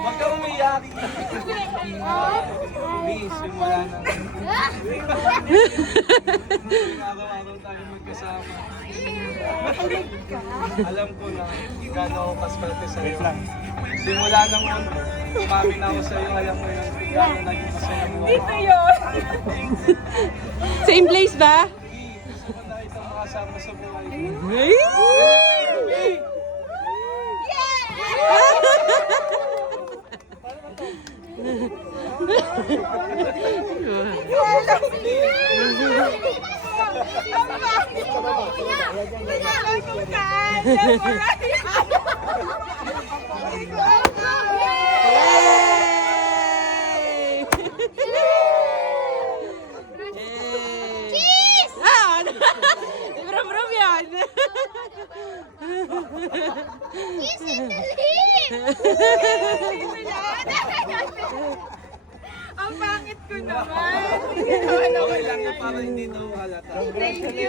Huwag ka umiyak. Please, simula na. Araw-araw tayo magkasama. Alam ko na gano'n ako kaswerte sa'yo. Simula nang umamin ako sa'yo, alam ko yun. Gano'n naging masaya mo. Dito yun. Same place ba? Gusto ko na itong makasama sa buhay. Cheese! Ah! Bro-bro yan! Ang pangit ko naman. Okay lang na para hindi daw halata. Thank you.